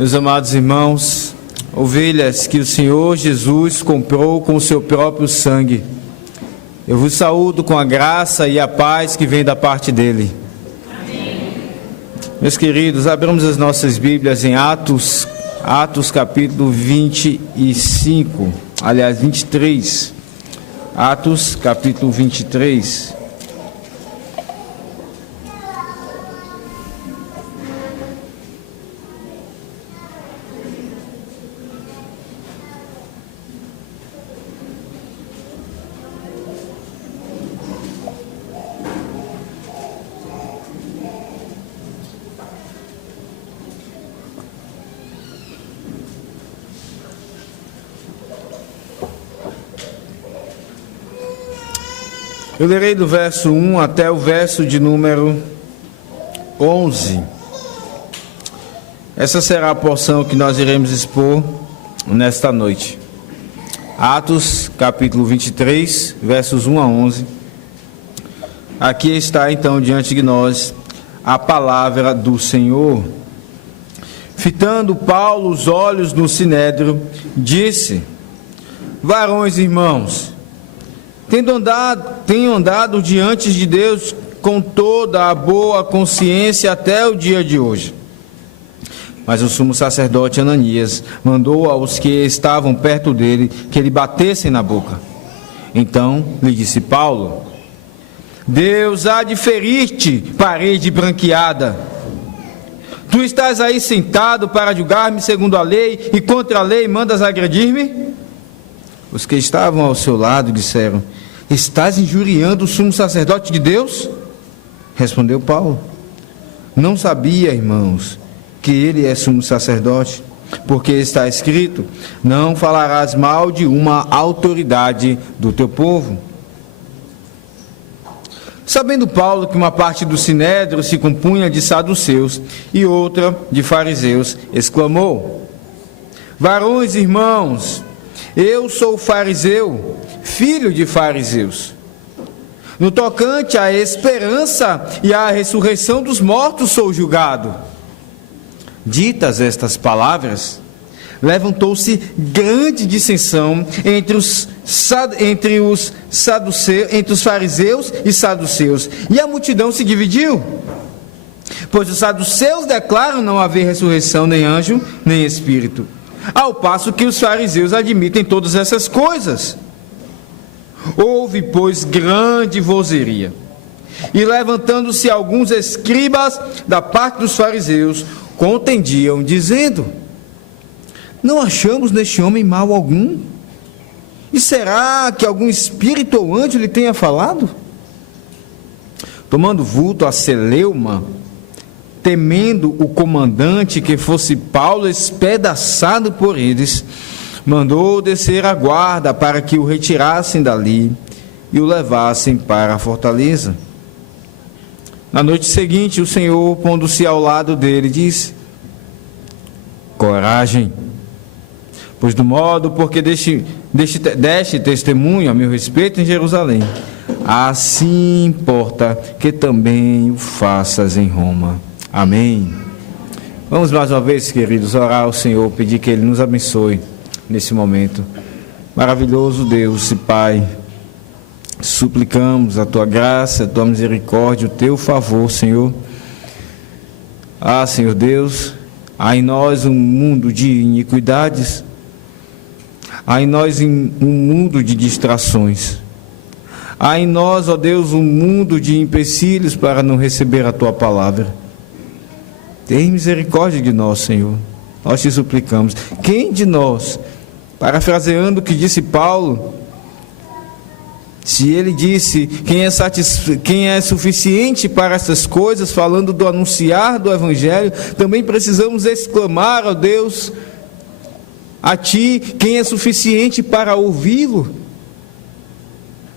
Meus amados irmãos, ovelhas que o Senhor Jesus comprou com o seu próprio sangue, eu vos saúdo com a graça e a paz que vem da parte dele. Amém. Meus queridos, abramos as nossas Bíblias em Atos capítulo 23. Atos capítulo 23. Eu lerei do verso 1 até o verso de número 11. Essa será a porção que nós iremos expor nesta noite. Atos, capítulo 23, versos 1 a 11. Aqui está então diante de nós a palavra do Senhor. Fitando Paulo os olhos no sinédrio, disse: varões irmãos, tenho andado diante de Deus com toda a boa consciência até o dia de hoje. Mas o sumo sacerdote Ananias mandou aos que estavam perto dele que lhe batessem na boca. Então lhe disse Paulo: Deus há de ferir-te, parede branqueada. Tu estás aí sentado para julgar-me segundo a lei, e contra a lei mandas agredir-me? Os que estavam ao seu lado disseram: estás injuriando o sumo sacerdote de Deus? Respondeu Paulo: não sabia, irmãos, que ele é sumo sacerdote, porque está escrito: não falarás mal de uma autoridade do teu povo. Sabendo Paulo que uma parte do sinédrio se compunha de saduceus e outra de fariseus, exclamou: varões irmãos, eu sou fariseu, filho de fariseus. No tocante à esperança e à ressurreição dos mortos sou julgado. Ditas estas palavras, levantou-se grande dissensão entre os fariseus e saduceus, e a multidão se dividiu. Pois os saduceus declaram não haver ressurreição, nem anjo, nem espírito, ao passo que os fariseus admitem todas essas coisas. Houve, pois, grande vozeria, e levantando-se alguns escribas da parte dos fariseus, contendiam, dizendo: não achamos neste homem mal algum? E será que algum espírito ou anjo lhe tenha falado? Tomando vulto a celeuma, temendo o comandante que fosse Paulo espedaçado por eles, mandou descer a guarda para que o retirassem dali e o levassem para a fortaleza. Na noite seguinte, o Senhor, pondo-se ao lado dele, disse: coragem, pois do modo porque deste testemunho a meu respeito em Jerusalém, assim importa que também o faças em Roma. Amém. Vamos mais uma vez, queridos, orar ao Senhor, pedir que Ele nos abençoe nesse momento. Maravilhoso Deus e Pai, suplicamos a Tua graça, a Tua misericórdia, o Teu favor, Senhor. Ah, Senhor Deus, há em nós um mundo de iniquidades, há em nós um mundo de distrações, há em nós, ó Deus, um mundo de empecilhos para não receber a Tua palavra. Tem misericórdia de nós, Senhor. Nós te suplicamos. Quem de nós, parafraseando o que disse Paulo, se ele disse: quem é suficiente para essas coisas, falando do anunciar do Evangelho, também precisamos exclamar, ó Deus, a Ti, quem é suficiente para ouvi-lo?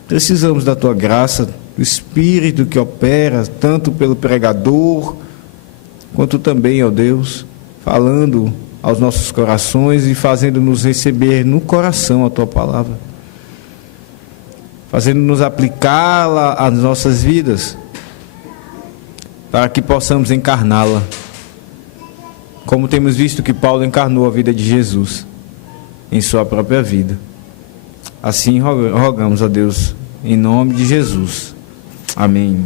Precisamos da Tua graça, do Espírito que opera tanto pelo pregador, quanto também, ó Deus, falando aos nossos corações e fazendo-nos receber no coração a Tua palavra, fazendo-nos aplicá-la às nossas vidas, para que possamos encarná-la, como temos visto que Paulo encarnou a vida de Jesus em sua própria vida. Assim rogamos a Deus, em nome de Jesus. Amém.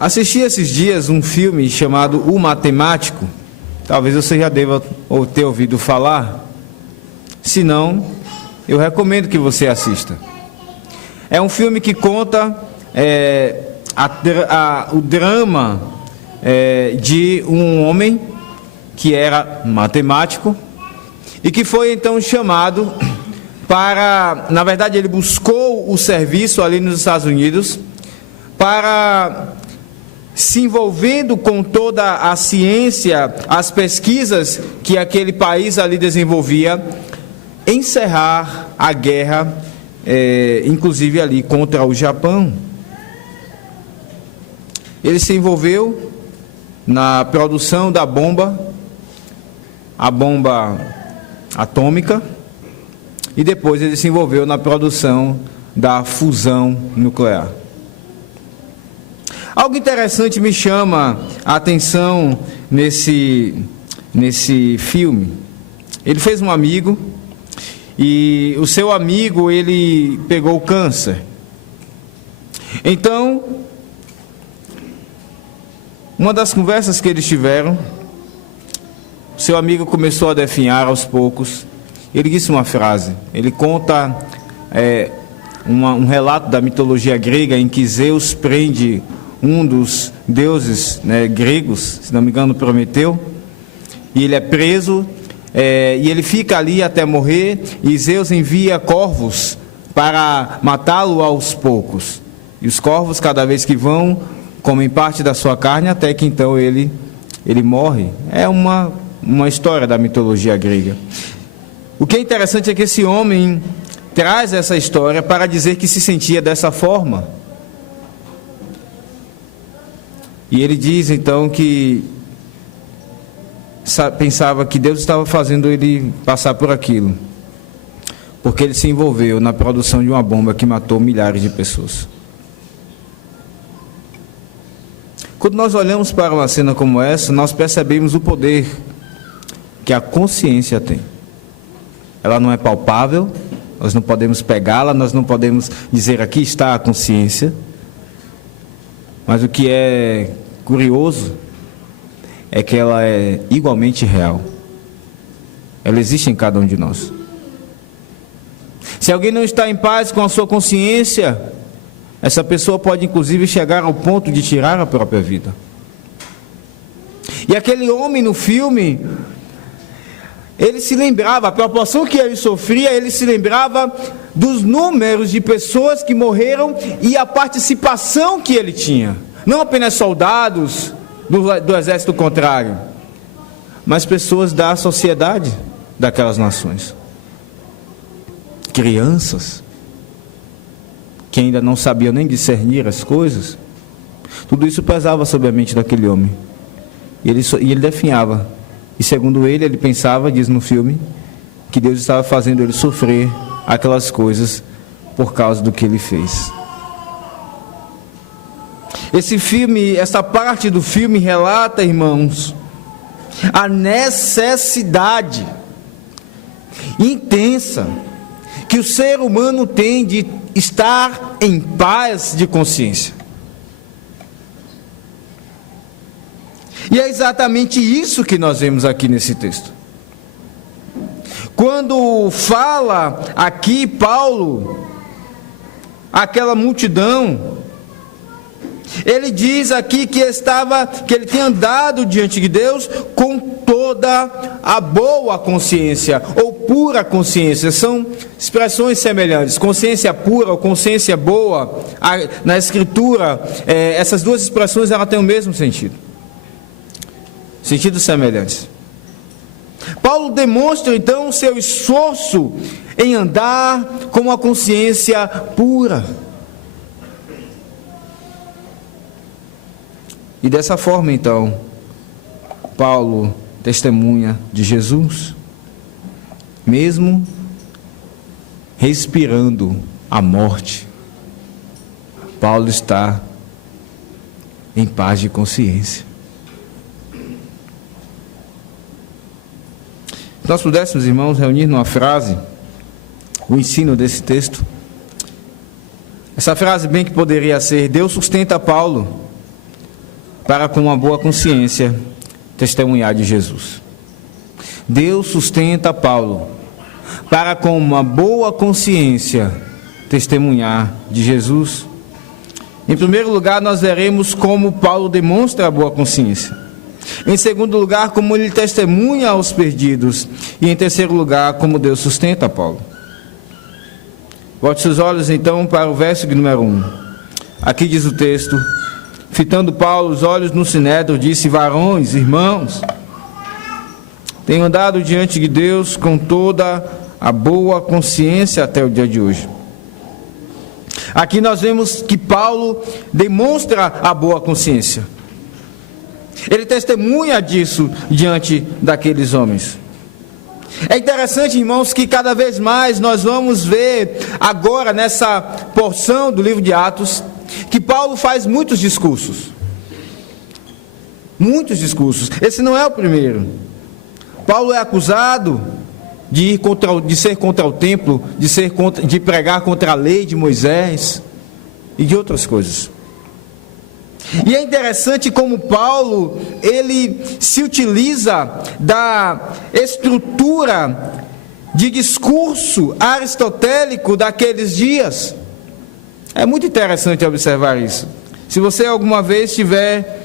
Assisti esses dias um filme chamado O Matemático. Talvez você já deva ter ouvido falar. Se não, eu recomendo que você assista. É um filme que conta o drama de um homem que era matemático e que foi então chamado para... Na verdade, ele buscou o serviço ali nos Estados Unidos para, se envolvendo com toda a ciência, as pesquisas que aquele país ali desenvolvia, encerrar a guerra, inclusive ali contra o Japão. Ele se envolveu na produção da bomba, a bomba atômica, e depois ele se envolveu na produção da fusão nuclear. Algo interessante me chama a atenção nesse filme. Ele fez um amigo, e o seu amigo, ele pegou câncer. Então, uma das conversas que eles tiveram, seu amigo começou a definhar aos poucos. Ele disse uma frase. Ele conta um relato da mitologia grega em que Zeus prende um dos deuses gregos, se não me engano, Prometeu, e ele é preso, e ele fica ali até morrer, e Zeus envia corvos para matá-lo aos poucos. E os corvos, cada vez que vão, comem parte da sua carne, até que então ele morre. É uma história da mitologia grega. O que é interessante é que esse homem traz essa história para dizer que se sentia dessa forma. E ele diz então que pensava que Deus estava fazendo ele passar por aquilo, porque ele se envolveu na produção de uma bomba que matou milhares de pessoas. Quando nós olhamos para uma cena como essa, nós percebemos o poder que a consciência tem. Ela não é palpável, nós não podemos pegá-la, nós não podemos dizer aqui está a consciência. Mas o que é curioso é que ela é igualmente real. Ela existe em cada um de nós. Se alguém não está em paz com a sua consciência, essa pessoa pode inclusive chegar ao ponto de tirar a própria vida. E aquele homem no filme, ele se lembrava, a proporção que ele sofria, ele se lembrava dos números de pessoas que morreram e a participação que ele tinha. Não apenas soldados do exército contrário, mas pessoas da sociedade daquelas nações. Crianças, que ainda não sabiam nem discernir as coisas. Tudo isso pesava sobre a mente daquele homem. E ele definhava. E segundo ele pensava, diz no filme, que Deus estava fazendo ele sofrer aquelas coisas por causa do que ele fez. Esse filme, essa parte do filme relata, irmãos, a necessidade intensa que o ser humano tem de estar em paz de consciência. E é exatamente isso que nós vemos aqui nesse texto. Quando fala aqui Paulo, aquela multidão, ele diz aqui que ele tinha andado diante de Deus com toda a boa consciência, ou pura consciência. São expressões semelhantes, consciência pura ou consciência boa. Na Escritura, essas duas expressões elas têm o mesmo sentido. Sentidos semelhantes. Paulo demonstra então o seu esforço em andar com uma consciência pura. E dessa forma então, Paulo testemunha de Jesus, mesmo respirando a morte. Paulo está em paz de consciência. Se nós pudéssemos, irmãos, reunir numa frase o ensino desse texto, essa frase bem que poderia ser: Deus sustenta Paulo para com uma boa consciência testemunhar de Jesus. Deus sustenta Paulo para com uma boa consciência testemunhar de Jesus. Em primeiro lugar, nós veremos como Paulo demonstra a boa consciência. Em segundo lugar, como ele testemunha aos perdidos. E em terceiro lugar, como Deus sustenta Paulo. Volte seus olhos então para o verso de número 1. Aqui diz o texto: fitando Paulo os olhos no sinédrio, disse: varões, irmãos, tenho andado diante de Deus com toda a boa consciência até o dia de hoje. Aqui nós vemos que Paulo demonstra a boa consciência. Ele testemunha disso diante daqueles homens. É interessante, irmãos, que cada vez mais nós vamos ver agora nessa porção do livro de Atos que Paulo faz muitos discursos. Muitos discursos. Esse não é o primeiro. Paulo é acusado de ser contra o templo, de pregar contra a lei de Moisés e de outras coisas. E é interessante como Paulo, ele se utiliza da estrutura de discurso aristotélico daqueles dias. É muito interessante observar isso. Se você alguma vez tiver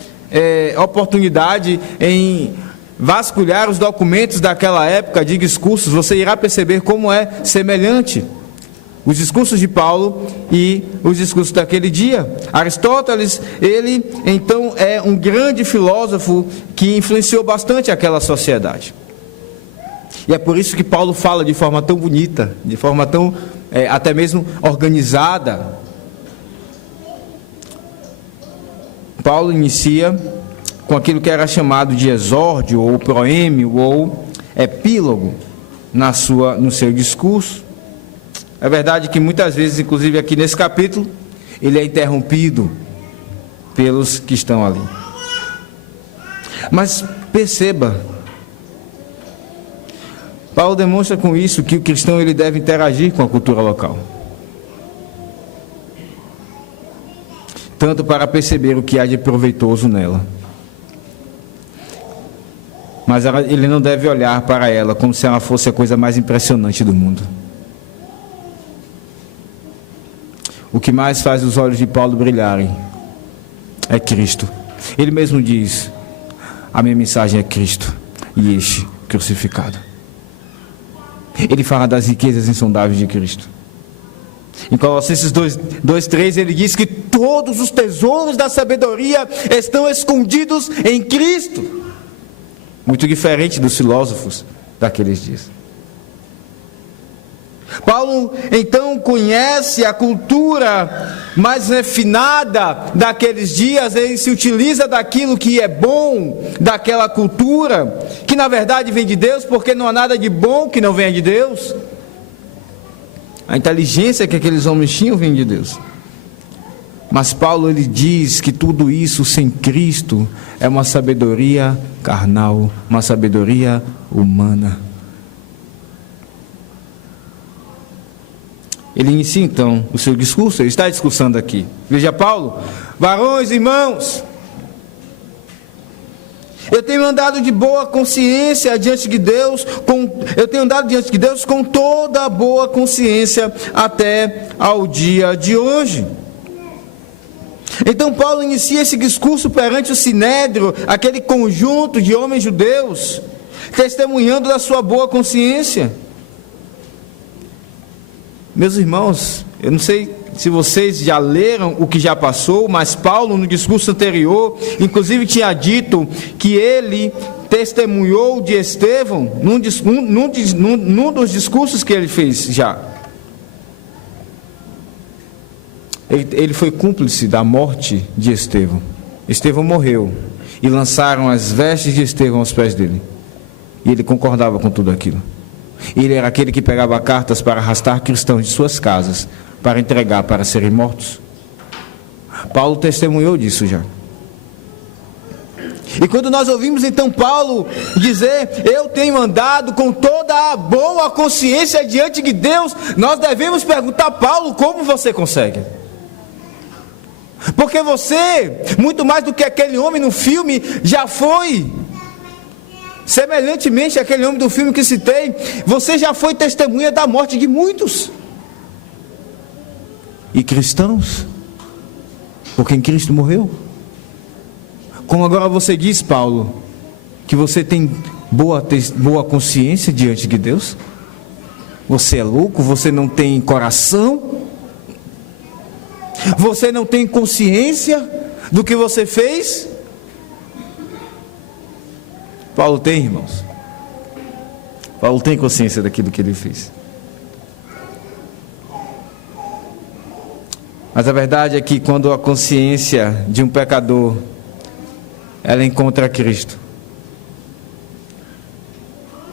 oportunidade em vasculhar os documentos daquela época de discursos, você irá perceber como é semelhante os discursos de Paulo e os discursos daquele dia. Aristóteles, ele então é um grande filósofo que influenciou bastante aquela sociedade. E é por isso que Paulo fala de forma tão bonita, de forma tão até mesmo organizada. Paulo inicia com aquilo que era chamado de exórdio, ou proêmio, ou epílogo no seu discurso. É verdade que muitas vezes, inclusive aqui nesse capítulo, ele é interrompido pelos que estão ali. Mas perceba, Paulo demonstra com isso que o cristão ele deve interagir com a cultura local, tanto para perceber o que há de proveitoso nela, mas ele não deve olhar para ela como se ela fosse a coisa mais impressionante do mundo. O que mais faz os olhos de Paulo brilharem é Cristo. Ele mesmo diz: a minha mensagem é Cristo e este crucificado. Ele fala das riquezas insondáveis de Cristo. Em Colossenses 2:3 ele diz que todos os tesouros da sabedoria estão escondidos em Cristo. Muito diferente dos filósofos daqueles dias. Paulo então conhece a cultura mais refinada daqueles dias. Ele se utiliza daquilo que é bom daquela cultura, que na verdade vem de Deus, porque não há nada de bom que não venha de Deus. A inteligência que aqueles homens tinham vem de Deus. Mas Paulo ele diz que tudo isso sem Cristo é uma sabedoria carnal, uma sabedoria humana. Ele inicia então o seu discurso, ele está discursando aqui. Veja Paulo: varões, irmãos, eu tenho andado de boa consciência diante de Deus, com toda a boa consciência até ao dia de hoje. Então Paulo inicia esse discurso perante o sinédrio, aquele conjunto de homens judeus, testemunhando da sua boa consciência. Meus irmãos, eu não sei se vocês já leram o que já passou, mas Paulo no discurso anterior, inclusive tinha dito que ele testemunhou de Estevão, num dos discursos que ele fez já. Ele foi cúmplice da morte de Estevão. Estevão morreu e lançaram as vestes de Estevão aos pés dele. E ele concordava com tudo aquilo. Ele era aquele que pegava cartas para arrastar cristãos de suas casas para entregar para serem mortos. Paulo testemunhou disso já. E quando nós ouvimos então Paulo dizer, eu tenho andado com toda a boa consciência diante de Deus, nós devemos perguntar, Paulo, como você consegue? Porque você, muito mais do que aquele homem no filme, já foi, semelhantemente àquele homem do filme que citei, você já foi testemunha da morte de muitos. E cristãos, por quem Cristo morreu. Como agora você diz, Paulo, que você tem boa consciência diante de Deus? Você é louco? Você não tem coração? Você não tem consciência do que você fez? Paulo tem, irmãos. Paulo tem consciência daquilo que ele fez. Mas a verdade é que quando a consciência de um pecador, ela encontra Cristo,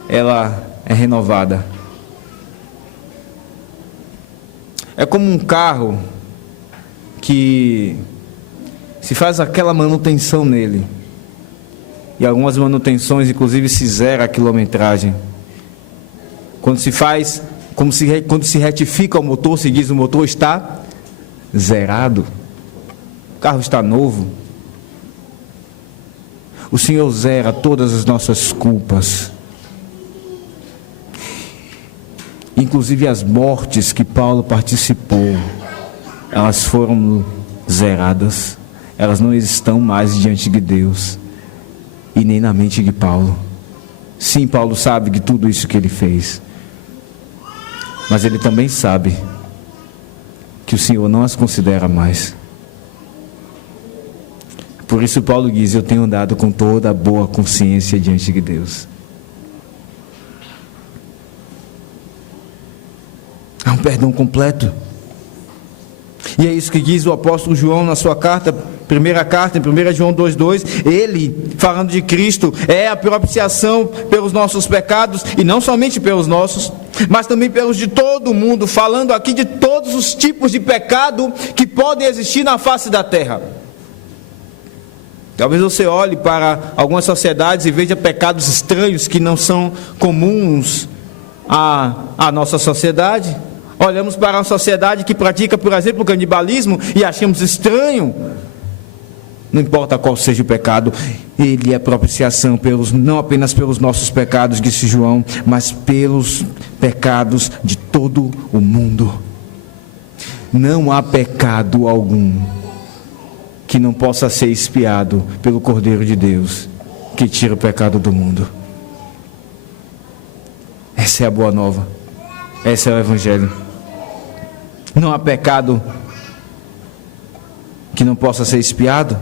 ela é renovada. É como um carro que se faz aquela manutenção nele, e algumas manutenções inclusive se zera a quilometragem. Quando se faz, quando se retifica o motor, se diz o motor está zerado, o carro está novo. O Senhor zera todas as nossas culpas, inclusive as mortes que Paulo participou, elas foram zeradas, elas não estão mais diante de Deus e nem na mente de Paulo. Sim, Paulo sabe de tudo isso que ele fez, mas ele também sabe que o Senhor não as considera mais. Por isso Paulo diz, eu tenho andado com toda a boa consciência diante de Deus. É um perdão completo. E é isso que diz o apóstolo João na sua carta, primeira carta, em 1 João 2,2, ele, falando de Cristo, é a propiciação pelos nossos pecados, e não somente pelos nossos, mas também pelos de todo mundo, falando aqui de todos os tipos de pecado que podem existir na face da terra. Talvez você olhe para algumas sociedades e veja pecados estranhos que não são comuns à nossa sociedade. Olhamos para uma sociedade que pratica, por exemplo, o canibalismo e achamos estranho. Não importa qual seja o pecado, ele é propiciação não apenas pelos nossos pecados, disse João, mas pelos pecados de todo o mundo. Não há pecado algum que não possa ser expiado pelo Cordeiro de Deus, que tira o pecado do mundo. Essa é a boa nova. Esse é o Evangelho. Não há pecado que não possa ser expiado,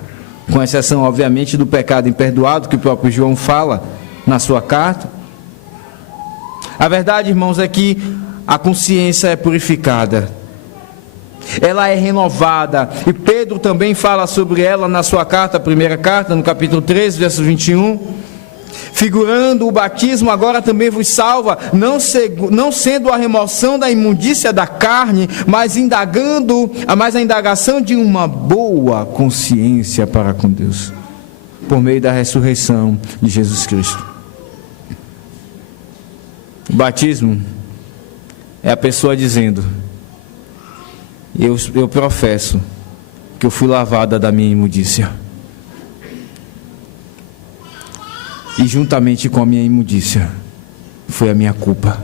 com exceção, obviamente, do pecado imperdoado, que o próprio João fala na sua carta. A verdade, irmãos, é que a consciência é purificada, ela é renovada, e Pedro também fala sobre ela na sua carta, a primeira carta, no capítulo 13, verso 21, figurando o batismo agora também vos salva, não sendo a remoção da imundícia da carne, mas a indagação de uma boa consciência para com Deus, por meio da ressurreição de Jesus Cristo. O batismo é a pessoa dizendo, eu professo que eu fui lavada da minha imundícia, e juntamente com a minha imundícia foi a minha culpa,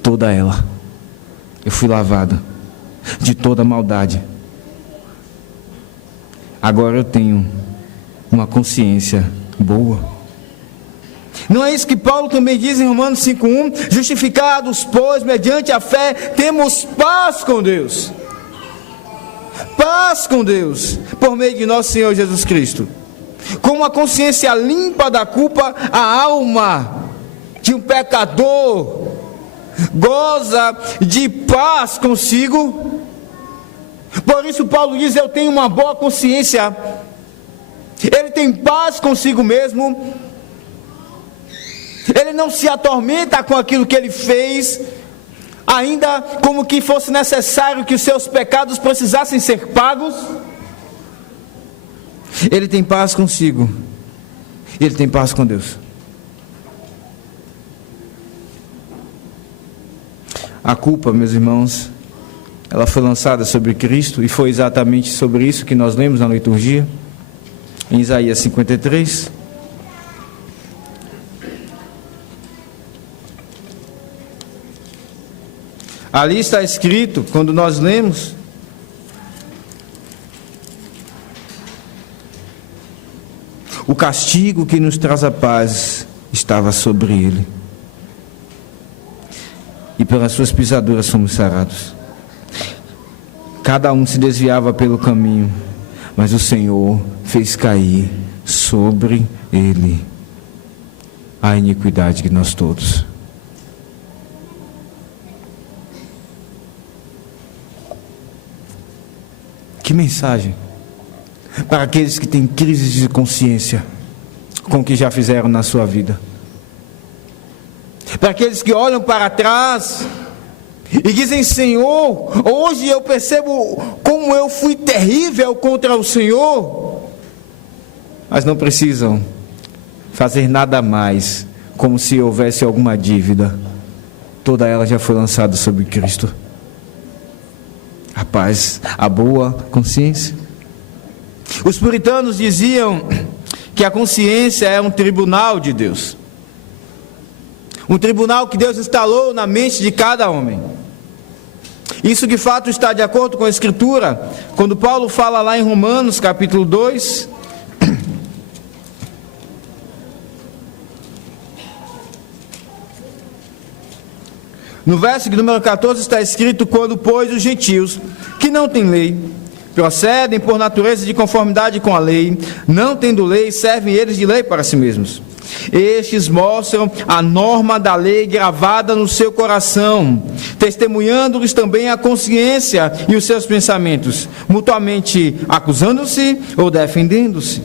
toda ela. Eu fui lavada de toda maldade. Agora eu tenho uma consciência boa. Não é isso que Paulo também diz em Romanos 5,1? Justificados, pois, mediante a fé, temos paz com Deus. Paz com Deus, por meio de nosso Senhor Jesus Cristo. Com uma consciência limpa da culpa, a alma de um pecador goza de paz consigo. Por isso Paulo diz, eu tenho uma boa consciência. Ele tem paz consigo mesmo. Ele não se atormenta com aquilo que ele fez, ainda como que fosse necessário que os seus pecados precisassem ser pagos. ele tem paz consigo, ele tem paz com Deus. A culpa, meus irmãos, ela foi lançada sobre Cristo, e foi exatamente sobre isso que nós lemos na liturgia, em Isaías 53. Ali está escrito, quando nós lemos: o castigo que nos traz a paz estava sobre ele, e pelas suas pisaduras somos sarados. Cada um se desviava pelo caminho, mas o Senhor fez cair sobre ele a iniquidade de nós todos. Que mensagem para aqueles que têm crises de consciência com o que já fizeram na sua vida. Para aqueles que olham para trás e dizem: Senhor, hoje eu percebo como eu fui terrível contra o Senhor. Mas não precisam fazer nada mais, como se houvesse alguma dívida. Toda ela já foi lançada sobre Cristo. A paz, a boa consciência. Os puritanos diziam que a consciência é um tribunal de Deus. Um tribunal que Deus instalou na mente de cada homem. Isso de fato está de acordo com a Escritura, quando Paulo fala lá em Romanos capítulo 2, no verso de número 14 está escrito: quando, pois, os gentios, que não têm lei, procedem por natureza de conformidade com a lei, não tendo lei, servem eles de lei para si mesmos. Estes mostram a norma da lei gravada no seu coração, testemunhando-lhes também a consciência e os seus pensamentos, mutuamente acusando-se ou defendendo-se,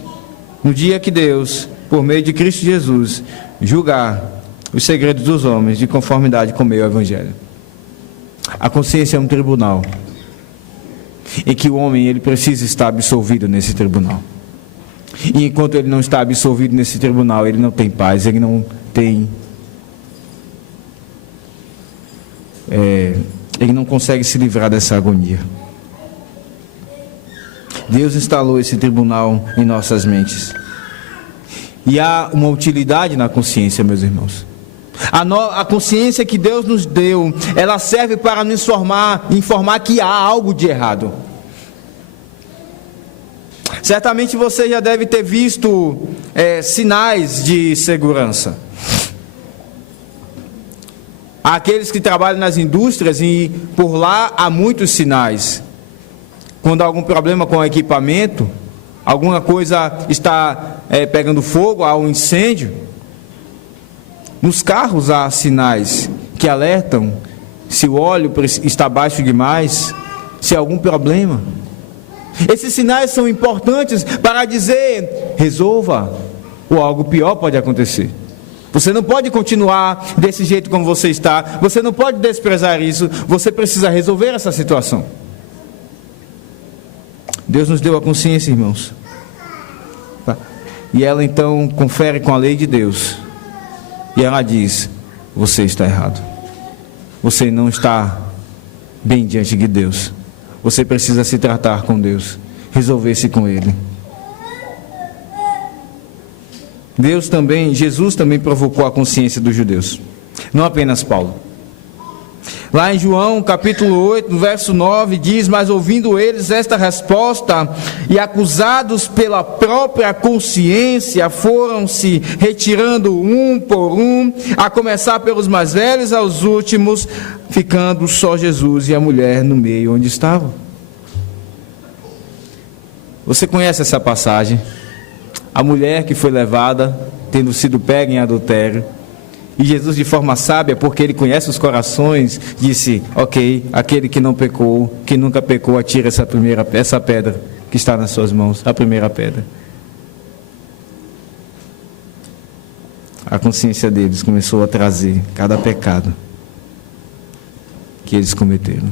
no dia que Deus, por meio de Cristo Jesus, julgar os segredos dos homens de conformidade com o meio Evangelho. A consciência é um tribunal em que o homem ele precisa estar absolvido nesse tribunal. E enquanto ele não está absolvido nesse tribunal, ele não tem paz, ele não tem... ele não consegue se livrar dessa agonia. Deus instalou esse tribunal em nossas mentes. E há uma utilidade na consciência, meus irmãos. A consciência que Deus nos deu, ela serve para nos informar que há algo de errado. Certamente você já deve ter visto sinais de segurança. Há aqueles que trabalham nas indústrias e por lá há muitos sinais. Quando há algum problema com o equipamento, alguma coisa está pegando fogo, há um incêndio. Nos carros há sinais que alertam se o óleo está baixo demais, se há algum problema. Esses sinais são importantes para dizer: resolva, ou algo pior pode acontecer. Você não pode continuar desse jeito como você está, você não pode desprezar isso, você precisa resolver essa situação. Deus nos deu a consciência, irmãos. E ela então confere com a lei de Deus. E ela diz: você está errado. Você não está bem diante de Deus. Você precisa se tratar com Deus, resolver-se com Ele. Jesus também provocou a consciência dos judeus, não apenas Paulo. Lá em João capítulo 8, no verso 9, diz: mas ouvindo eles esta resposta, e acusados pela própria consciência, foram se retirando um por um, a começar pelos mais velhos aos últimos, ficando só Jesus e a mulher no meio onde estavam. Você conhece essa passagem? A mulher que foi levada, tendo sido pega em adultério, e Jesus, de forma sábia, porque Ele conhece os corações, disse: ok, aquele que não pecou, que nunca pecou, atira essa pedra que está nas suas mãos, a primeira pedra. A consciência deles começou a trazer cada pecado que eles cometeram.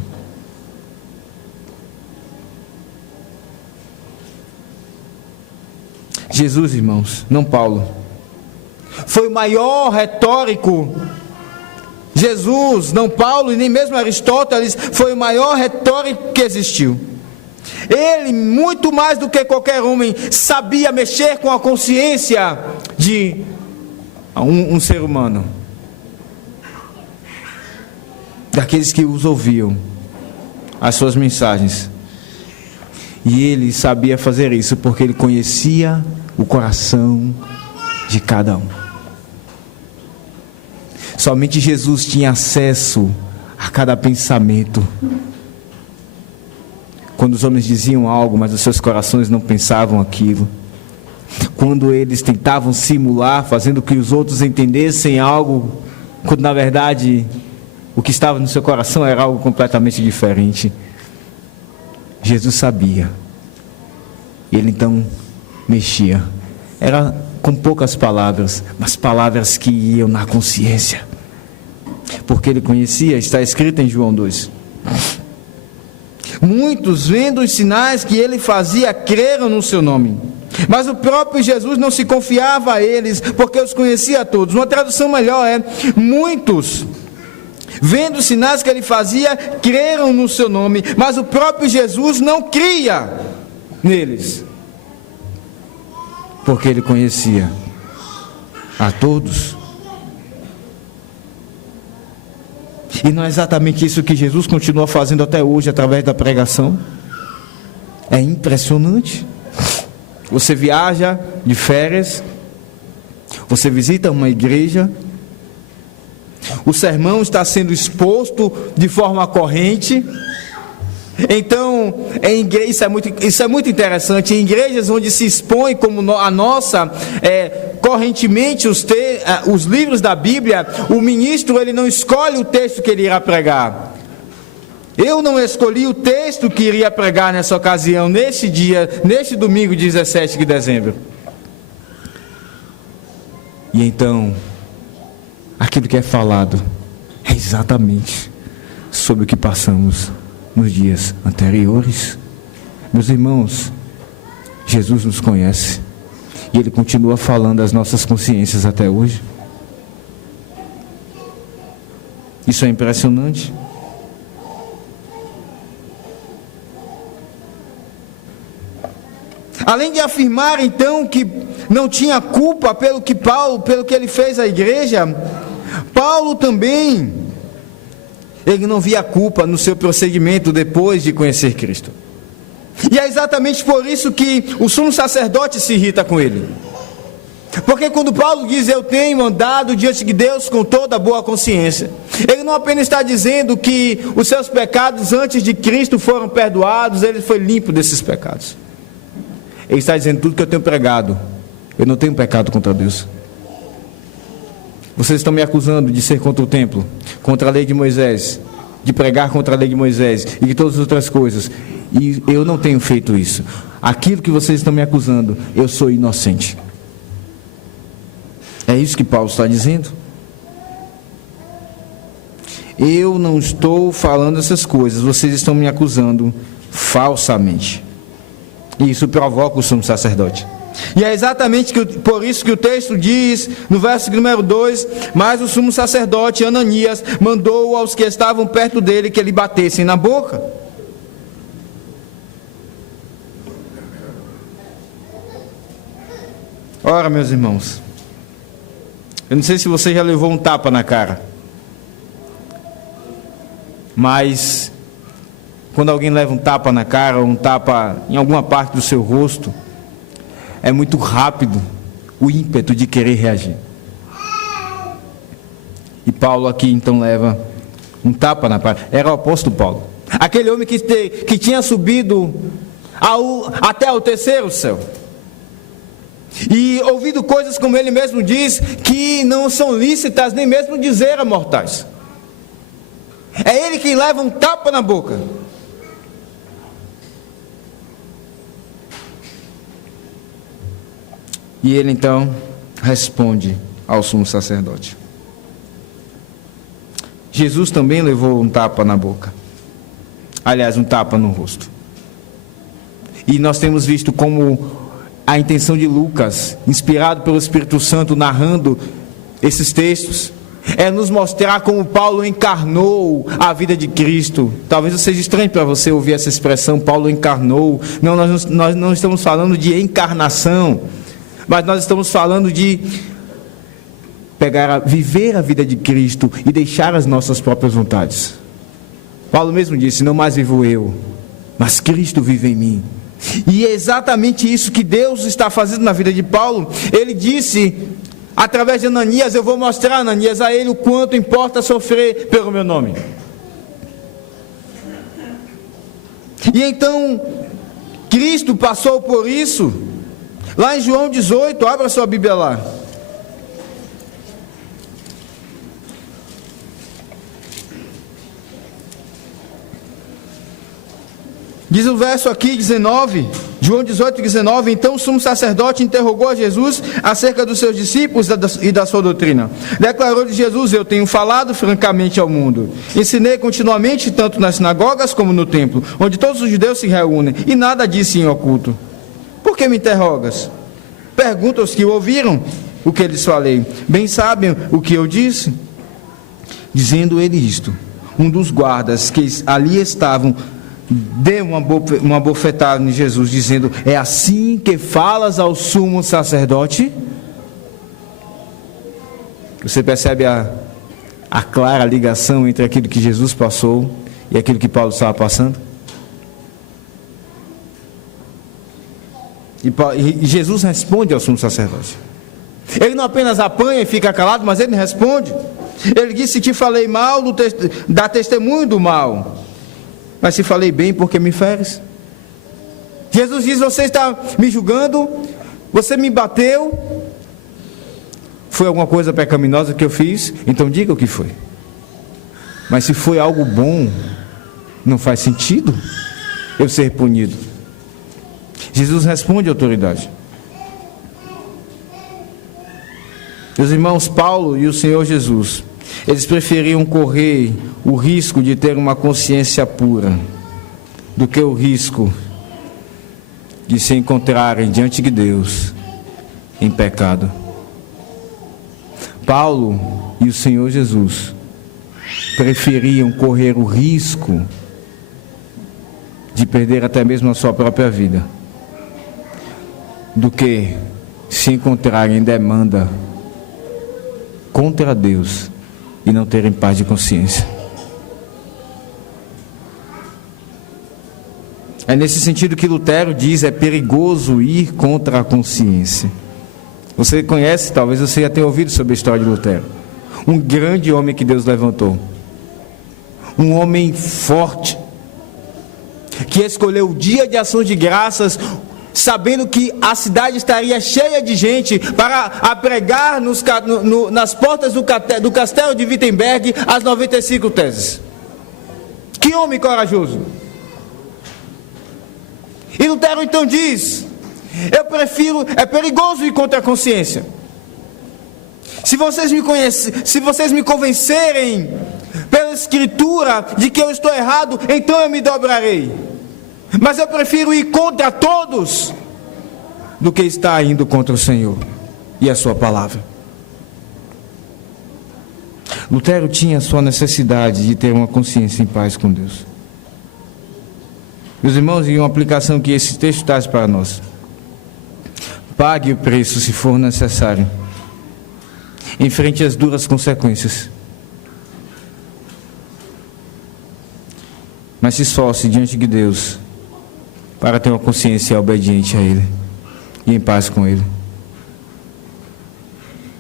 Jesus, irmãos, não Paulo, foi o maior retórico. Jesus, não Paulo e nem mesmo Aristóteles, foi o maior retórico que existiu. Ele, muito mais do que qualquer homem, sabia mexer com a consciência de um ser humano, daqueles que os ouviam, as suas mensagens. E ele sabia fazer isso porque ele conhecia o coração de cada um. Somente Jesus tinha acesso a cada pensamento. Quando os homens diziam algo, mas os seus corações não pensavam aquilo. Quando eles tentavam simular, fazendo que os outros entendessem algo, quando na verdade o que estava no seu coração era algo completamente diferente. Jesus sabia. Ele então mexia. Era com poucas palavras, mas palavras que iam na consciência. Porque ele conhecia, está escrito em João 2. Muitos, vendo os sinais que ele fazia, creram no seu nome. Mas o próprio Jesus não se confiava a eles, porque os conhecia a todos. Uma tradução melhor é: muitos, vendo os sinais que ele fazia, creram no seu nome, mas o próprio Jesus não cria neles, porque ele conhecia a todos. E não é exatamente isso que Jesus continua fazendo até hoje através da pregação? É impressionante. Você viaja de férias, você visita uma igreja, o sermão está sendo exposto de forma corrente. Então, isso é muito interessante. Em igrejas onde se expõe como a nossa, correntemente os livros da Bíblia, o ministro ele não escolhe o texto que ele irá pregar. Eu não escolhi o texto que iria pregar nessa ocasião, neste dia, neste domingo 17 de dezembro. E então, aquilo que é falado é exatamente sobre o que passamos nos dias anteriores. Meus irmãos, Jesus nos conhece e Ele continua falando às nossas consciências até hoje. Isso é impressionante. Além de afirmar então que não tinha culpa pelo que ele fez à igreja, Paulo também, ele não via culpa no seu procedimento depois de conhecer Cristo. E é exatamente por isso que o sumo sacerdote se irrita com ele. Porque quando Paulo diz: eu tenho andado diante de Deus com toda a boa consciência, ele não apenas está dizendo que os seus pecados antes de Cristo foram perdoados, ele foi limpo desses pecados. Ele está dizendo: tudo que eu tenho pregado, eu não tenho pecado contra Deus. Vocês estão me acusando de ser contra o templo, contra a lei de Moisés, de pregar contra a lei de Moisés e de todas as outras coisas. E eu não tenho feito isso. Aquilo que vocês estão me acusando, eu sou inocente. É isso que Paulo está dizendo. Eu não estou falando essas coisas, vocês estão me acusando falsamente. E isso provoca o sumo sacerdote. E é exatamente por isso que o texto diz, no verso número 2, mas o sumo sacerdote Ananias mandou aos que estavam perto dele que lhe batessem na boca. Ora, meus irmãos, eu não sei se você já levou um tapa na cara, mas quando alguém leva um tapa na cara, ou um tapa em alguma parte do seu rosto, é muito rápido o ímpeto de querer reagir. E Paulo aqui então leva um tapa na cara. Era o apóstolo Paulo, aquele homem que tinha subido até ao terceiro céu, e ouvido coisas, como ele mesmo diz, que não são lícitas nem mesmo dizer a mortais. É ele quem leva um tapa na boca. E ele então responde ao sumo sacerdote. Jesus também levou um tapa na boca. Aliás, um tapa no rosto. E nós temos visto como a intenção de Lucas, inspirado pelo Espírito Santo, narrando esses textos, é nos mostrar como Paulo encarnou a vida de Cristo. Talvez seja estranho para você ouvir essa expressão, Paulo encarnou. Não, nós não estamos falando de encarnação, mas nós estamos falando de viver a vida de Cristo e deixar as nossas próprias vontades. Paulo mesmo disse: não mais vivo eu, mas Cristo vive em mim. E é exatamente isso que Deus está fazendo na vida de Paulo. Ele disse, através de Ananias: eu vou mostrar, Ananias, a ele o quanto importa sofrer pelo meu nome. E então, Cristo passou por isso. Lá em João 18, abra sua Bíblia lá. Diz o verso aqui, 19, João 18, 19, então o sumo sacerdote interrogou a Jesus acerca dos seus discípulos e da sua doutrina. Declarou-lhe Jesus: eu tenho falado francamente ao mundo. Ensinei continuamente, tanto nas sinagogas como no templo, onde todos os judeus se reúnem, e nada disse em oculto. Por que me interrogas? Pergunta aos que ouviram o que lhes falei. Bem sabem o que eu disse? Dizendo ele isto, um dos guardas que ali estavam deu uma bofetada em Jesus, dizendo: é assim que falas ao sumo sacerdote? Você percebe a clara ligação entre aquilo que Jesus passou e aquilo que Paulo estava passando? E Jesus responde ao sumo sacerdote. Ele não apenas apanha e fica calado, mas ele responde. Ele disse: te falei mal, dá testemunho do mal. Mas se falei bem, por que me feres? Jesus diz: você está me julgando, você me bateu, foi alguma coisa pecaminosa que eu fiz? Então diga o que foi. Mas se foi algo bom, não faz sentido eu ser punido. Jesus responde à autoridade. Meus irmãos, Paulo e o Senhor Jesus, eles preferiam correr o risco de ter uma consciência pura do que o risco de se encontrarem diante de Deus em pecado. Paulo e o Senhor Jesus preferiam correr o risco de perder até mesmo a sua própria vida do que se encontrarem em demanda contra Deus e não terem paz de consciência. É nesse sentido que Lutero diz: é perigoso ir contra a consciência. Você conhece, talvez você já tenha ouvido sobre a história de Lutero. Um grande homem que Deus levantou. Um homem forte, que escolheu o dia de ação de graças, sabendo que a cidade estaria cheia de gente, para apregar nas portas do castelo de Wittenberg as 95 teses. Que homem corajoso! E Lutero então diz: é perigoso ir contra a consciência. Se vocês me convencerem pela Escritura de que eu estou errado, então eu me dobrarei. Mas eu prefiro ir contra todos do que estar indo contra o Senhor e a sua palavra. Lutero tinha a sua necessidade de ter uma consciência em paz com Deus. Meus irmãos, e uma aplicação que esse texto traz para nós: pague o preço se for necessário, enfrente as duras consequências, mas se esforce diante de Deus para ter uma consciência obediente a Ele e em paz com Ele.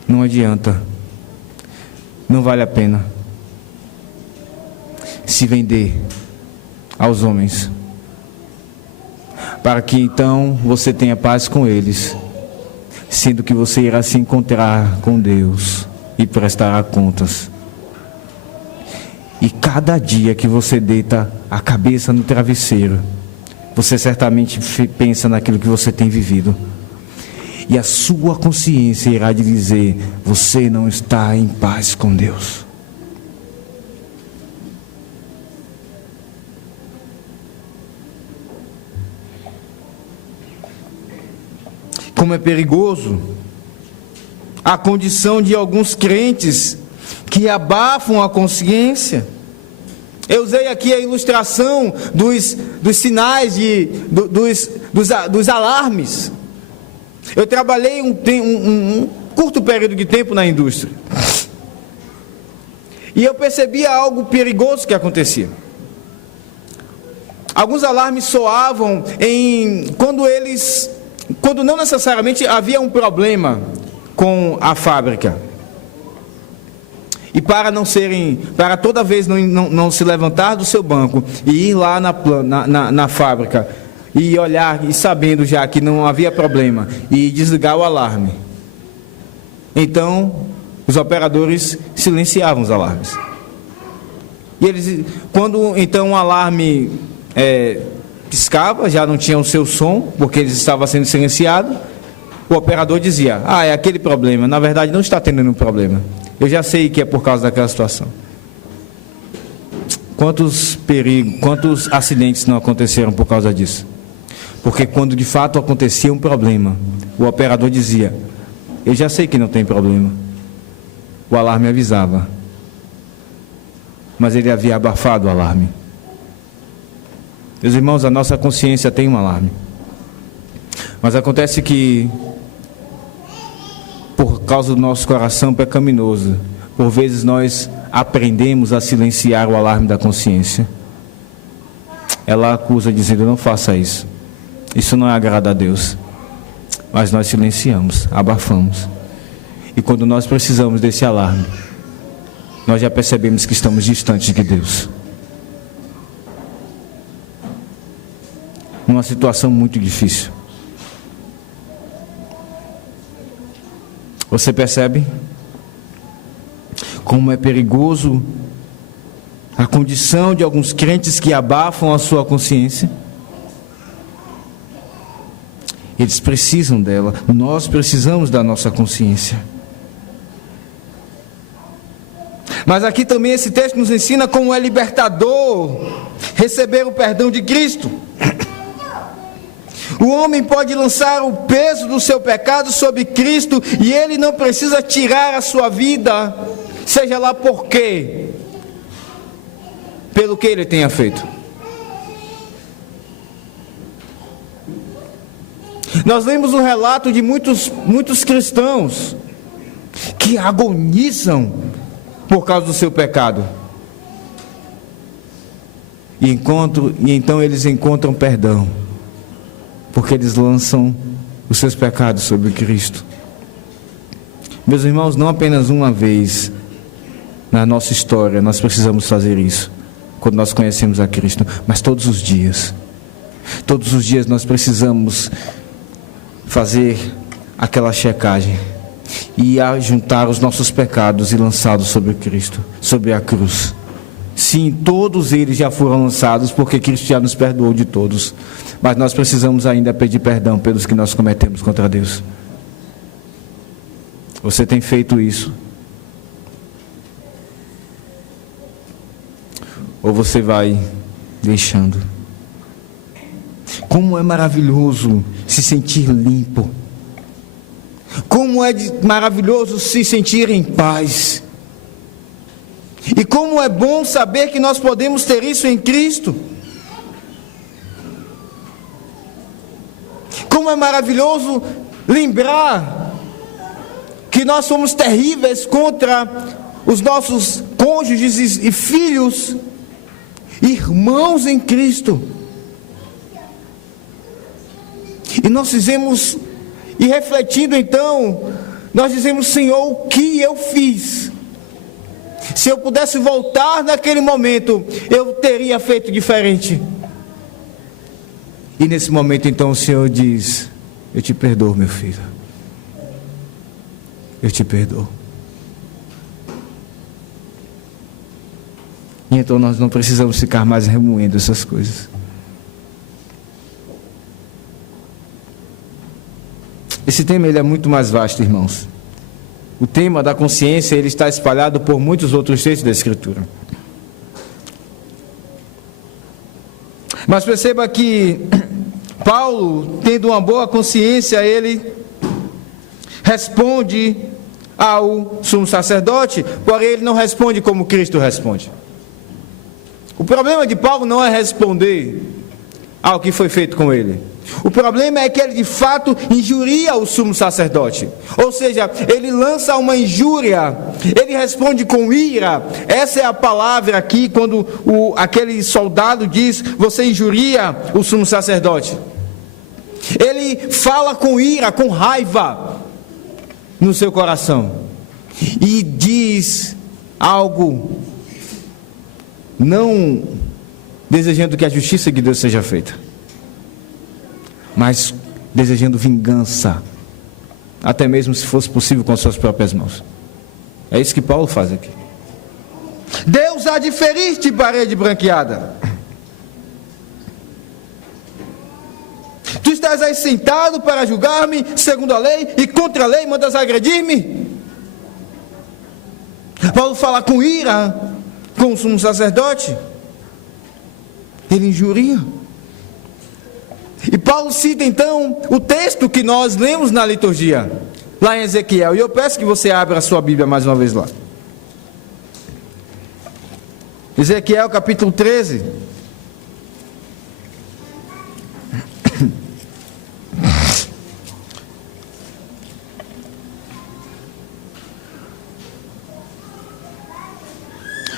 Não adianta, não vale a pena se vender aos homens, para que então você tenha paz com eles, sendo que você irá se encontrar com Deus e prestará contas. E cada dia que você deita a cabeça no travesseiro, você certamente pensa naquilo que você tem vivido, e a sua consciência irá lhe dizer: você não está em paz com Deus. como é perigoso a condição de alguns crentes que abafam a consciência. Eu usei aqui a ilustração dos sinais, dos alarmes. Eu trabalhei um curto período de tempo na indústria. E eu percebia algo perigoso que acontecia. Alguns alarmes soavam quando não necessariamente havia um problema com a fábrica. E para toda vez não se levantar do seu banco e ir lá na fábrica e olhar, e sabendo já que não havia problema, e desligar o alarme. Então, os operadores silenciavam os alarmes. E quando então o alarme piscava, já não tinha o seu som, porque ele estava sendo silenciado, o operador dizia: é aquele problema. Na verdade, não está tendo nenhum problema. Eu já sei que é por causa daquela situação. Quantos acidentes não aconteceram por causa disso? Porque quando de fato acontecia um problema, o operador dizia: eu já sei que não tem problema. O alarme avisava, mas ele havia abafado o alarme. Meus irmãos, a nossa consciência tem um alarme. Mas acontece que, por causa do nosso coração pecaminoso, por vezes nós aprendemos a silenciar o alarme da consciência. Ela acusa dizendo: não faça isso. Isso não agrada a Deus. Mas nós silenciamos, abafamos. E quando nós precisamos desse alarme, nós já percebemos que estamos distantes de Deus. Numa situação muito difícil. Você percebe como é perigoso a condição de alguns crentes que abafam a sua consciência? Eles precisam dela, nós precisamos da nossa consciência. Mas aqui também esse texto nos ensina como é libertador receber o perdão de Cristo. O homem pode lançar o peso do seu pecado sobre Cristo e ele não precisa tirar a sua vida, seja lá por quê, pelo que ele tenha feito. Nós lemos o relato de muitos cristãos que agonizam por causa do seu pecado. E então eles encontram perdão, porque eles lançam os seus pecados sobre Cristo. Meus irmãos, não apenas uma vez na nossa história nós precisamos fazer isso, quando nós conhecemos a Cristo, mas todos os dias. Todos os dias nós precisamos fazer aquela checagem e juntar os nossos pecados e lançá-los sobre Cristo, sobre a cruz. Sim, todos eles já foram lançados, porque Cristo já nos perdoou de todos. Mas nós precisamos ainda pedir perdão pelos que nós cometemos contra Deus. Você tem feito isso? Ou você vai deixando? Como é maravilhoso se sentir limpo. Como é maravilhoso se sentir em paz. E como é bom saber que nós podemos ter isso em Cristo. Como é maravilhoso lembrar que nós somos terríveis contra os nossos cônjuges e filhos, irmãos em Cristo. E nós dizemos, e refletindo então, nós dizemos: Senhor, o que eu fiz? Se eu pudesse voltar naquele momento, eu teria feito diferente. E nesse momento então o Senhor diz: eu te perdoo, meu filho. Eu te perdoo. E então nós não precisamos ficar mais remoendo essas coisas. Esse tema ele é muito mais vasto, irmãos. O tema da consciência ele está espalhado por muitos outros textos da Escritura. Mas perceba que Paulo, tendo uma boa consciência, ele responde ao sumo sacerdote, porém ele não responde como Cristo responde. O problema de Paulo não é responder ao que foi feito com ele. O problema é que ele de fato injuria o sumo sacerdote. Ou seja, ele lança uma injúria, ele responde com ira. Essa é a palavra aqui quando aquele soldado diz: você injuria o sumo sacerdote. Ele fala com ira, com raiva no seu coração e diz algo não desejando que a justiça de Deus seja feita, mas desejando vingança, até mesmo se fosse possível com suas próprias mãos. É isso que Paulo faz aqui. Deus há de ferir-te, parede branqueada. Tu estás aí sentado para julgar-me segundo a lei, e contra a lei mandas agredir-me? Paulo fala com ira com o sumo sacerdote. Ele injuria. E Paulo cita então o texto que nós lemos na liturgia, lá em Ezequiel. E eu peço que você abra a sua Bíblia mais uma vez lá. Ezequiel capítulo 13.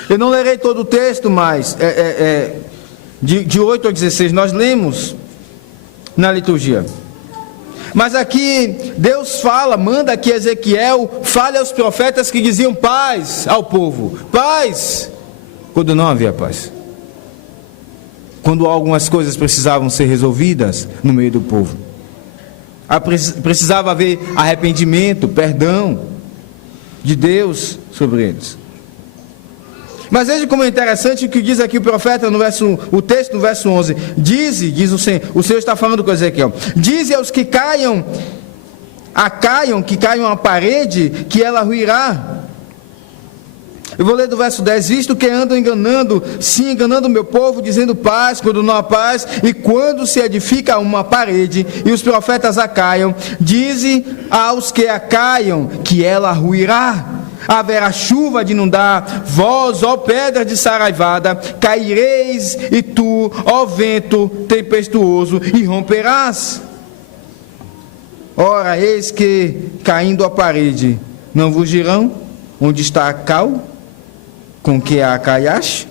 Eu não lerei todo o texto, mas de 8 a 16 nós lemos na liturgia. Mas aqui Deus manda que Ezequiel fale aos profetas que diziam paz ao povo. Paz, quando não havia paz. Quando algumas coisas precisavam ser resolvidas no meio do povo. Precisava haver arrependimento, perdão de Deus sobre eles. Mas veja como é interessante o que diz aqui o profeta o texto no verso 11. Diz o Senhor está falando com Ezequiel: dize aos que caiam a parede, que ela ruirá. Eu vou ler do verso 10: visto que andam enganando o meu povo, dizendo paz, quando não há paz, e quando se edifica uma parede, e os profetas a caiam, dize aos que a caiam, que ela ruirá. Haverá chuva de inundar, vós, ó pedra de saraivada, caireis, e tu, ó vento tempestuoso, e romperás. Ora, eis que, caindo a parede, não vos dirão onde está a cal, com que a caiaste?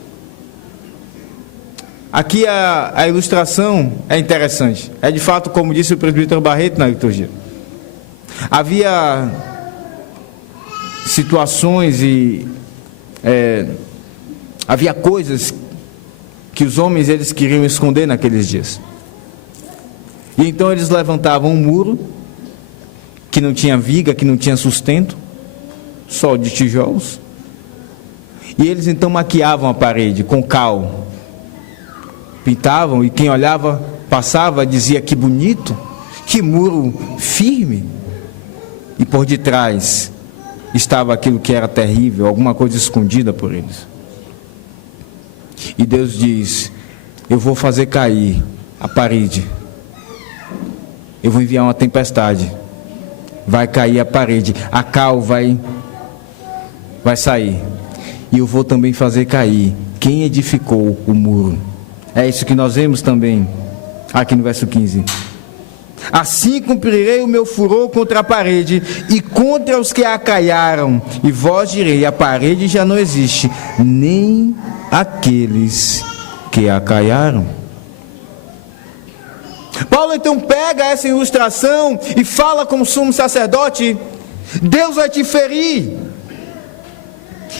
Aqui a ilustração é interessante. É de fato, como disse o presbítero Barreto na liturgia. Havia situações e havia coisas que os homens eles queriam esconder naqueles dias. E então eles levantavam um muro que não tinha viga, que não tinha sustento, só de tijolos. E eles então maquiavam a parede com cal. Pintavam, e quem olhava, passava, dizia: que bonito, que muro firme. E por detrás estava aquilo que era terrível, alguma coisa escondida por eles. E Deus diz: eu vou fazer cair a parede, eu vou enviar uma tempestade, vai cair a parede, a cal vai sair, e eu vou também fazer cair quem edificou o muro. É isso que nós vemos também aqui no verso 15. Assim cumprirei o meu furor contra a parede e contra os que a caiaram, e vós direi: a parede já não existe, nem aqueles que a caiaram. Paulo então pega essa ilustração e fala com o sumo sacerdote: Deus vai te ferir.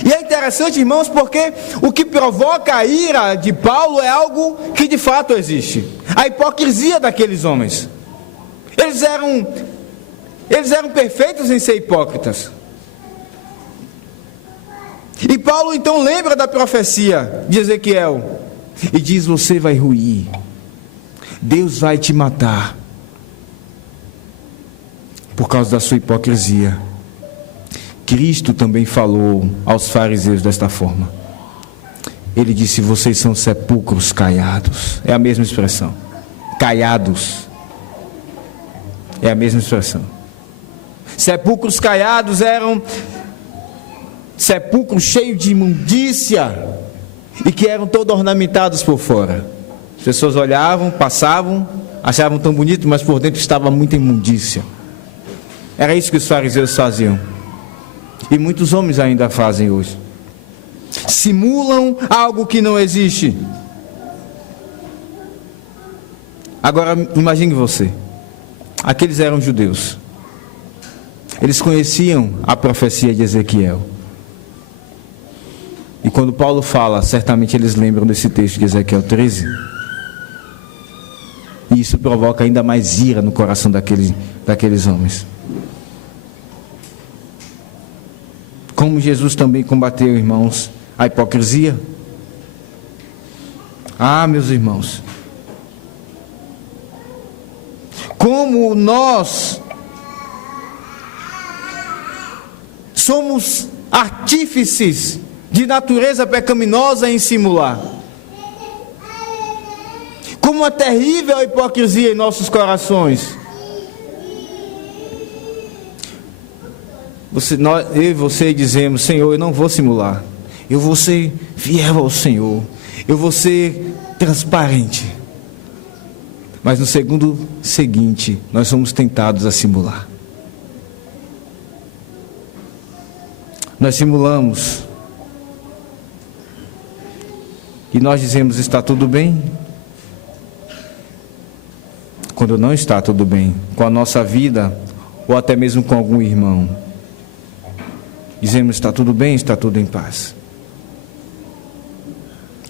E é interessante, irmãos, porque o que provoca a ira de Paulo é algo que de fato existe: a hipocrisia daqueles homens. Eles eram perfeitos em ser hipócritas. E Paulo então lembra da profecia de Ezequiel e diz: você vai ruir, Deus vai te matar por causa da sua hipocrisia. Cristo também falou aos fariseus desta forma. Ele disse: vocês são sepulcros caiados. É a mesma expressão, caiados. É a mesma expressão. Sepulcros caiados eram sepulcros cheios de imundícia e que eram todos ornamentados por fora. As pessoas olhavam, passavam, achavam tão bonito, mas por dentro estava muita imundícia. Era isso que os fariseus faziam. E muitos homens ainda fazem hoje. Simulam algo que não existe. Agora, imagine você. Aqueles eram judeus. Eles conheciam a profecia de Ezequiel. E quando Paulo fala, certamente eles lembram desse texto de Ezequiel 13. E isso provoca ainda mais ira no coração daqueles homens. Como Jesus também combateu, irmãos, a hipocrisia. Ah, meus irmãos, como nós somos artífices de natureza pecaminosa em simular. Como é terrível a hipocrisia em nossos corações. Eu e você dizemos: Senhor, eu não vou simular. Eu vou ser fiel ao Senhor. Eu vou ser transparente. Mas no segundo seguinte, nós somos tentados a simular. Nós simulamos. E nós dizemos: está tudo bem. Quando não está tudo bem com a nossa vida, ou até mesmo com algum irmão, dizemos: está tudo bem, está tudo em paz.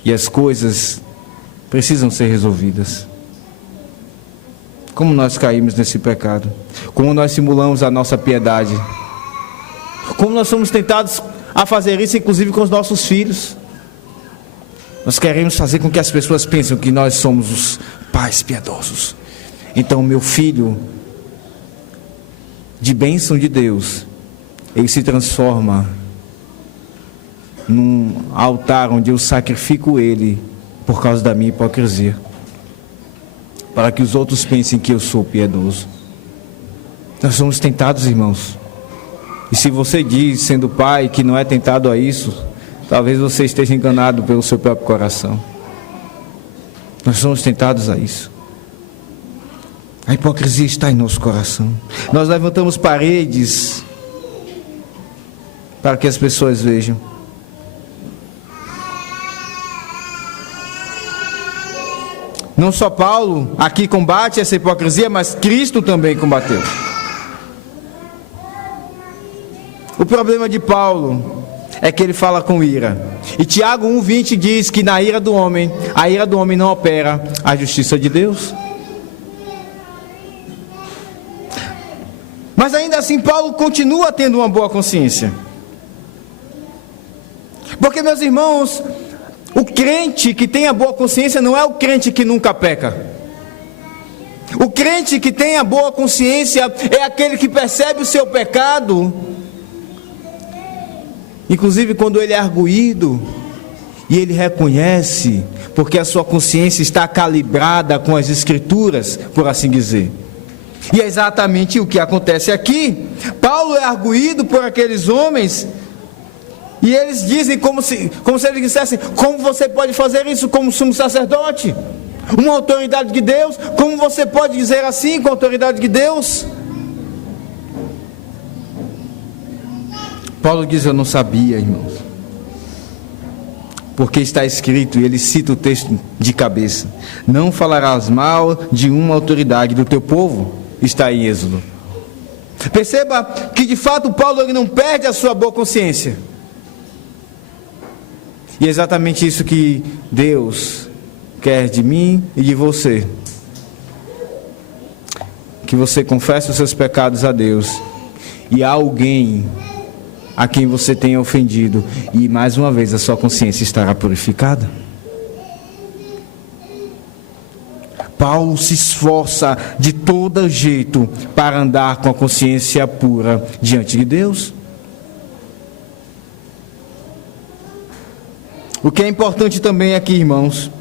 E as coisas precisam ser resolvidas. Como nós caímos nesse pecado? Como nós simulamos a nossa piedade? Como nós somos tentados a fazer isso, inclusive com os nossos filhos? Nós queremos fazer com que as pessoas pensem que nós somos os pais piedosos. Então, meu filho, de bênção de Deus, ele se transforma num altar onde eu sacrifico ele por causa da minha hipocrisia, para que os outros pensem que eu sou piedoso. Nós somos tentados, irmãos. E se você diz, sendo pai, que não é tentado a isso, talvez você esteja enganado pelo seu próprio coração. Nós somos tentados a isso. A hipocrisia está em nosso coração. Nós levantamos paredes para que as pessoas vejam. Não só Paulo aqui combate essa hipocrisia, mas Cristo também combateu. O problema de Paulo é que ele fala com ira. E Tiago 1,20 diz que na ira do homem, a ira do homem não opera a justiça de Deus. Mas ainda assim Paulo continua tendo uma boa consciência. Porque, meus irmãos, o crente que tem a boa consciência não é o crente que nunca peca. O crente que tem a boa consciência é aquele que percebe o seu pecado, inclusive quando ele é arguído, e ele reconhece, porque a sua consciência está calibrada com as Escrituras, por assim dizer. E é exatamente o que acontece aqui. Paulo é arguído por aqueles homens, e eles dizem como se eles dissessem: como você pode fazer isso como sumo sacerdote? Uma autoridade de Deus? Como você pode dizer assim com a autoridade de Deus? Paulo diz: eu não sabia, irmãos. Porque está escrito, e ele cita o texto de cabeça: não falarás mal de uma autoridade do teu povo. Está em Êxodo. Perceba que de fato Paulo ele não perde a sua boa consciência. E é exatamente isso que Deus quer de mim e de você. Que você confesse os seus pecados a Deus e a alguém a quem você tenha ofendido, e mais uma vez a sua consciência estará purificada. Paulo se esforça de todo jeito para andar com a consciência pura diante de Deus. O que é importante também aqui, irmãos,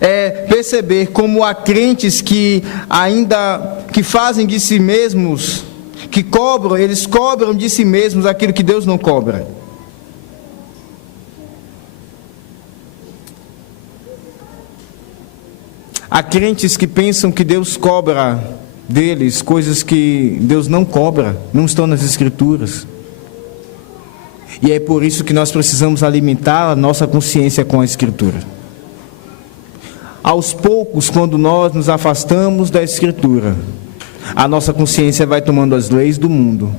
é perceber como há crentes que fazem de si mesmos, que cobram, eles cobram de si mesmos aquilo que Deus não cobra. Há crentes que pensam que Deus cobra deles coisas que Deus não cobra, não estão nas Escrituras. E é por isso que nós precisamos alimentar a nossa consciência com a Escritura. Aos poucos, quando nós nos afastamos da Escritura, a nossa consciência vai tomando as leis do mundo.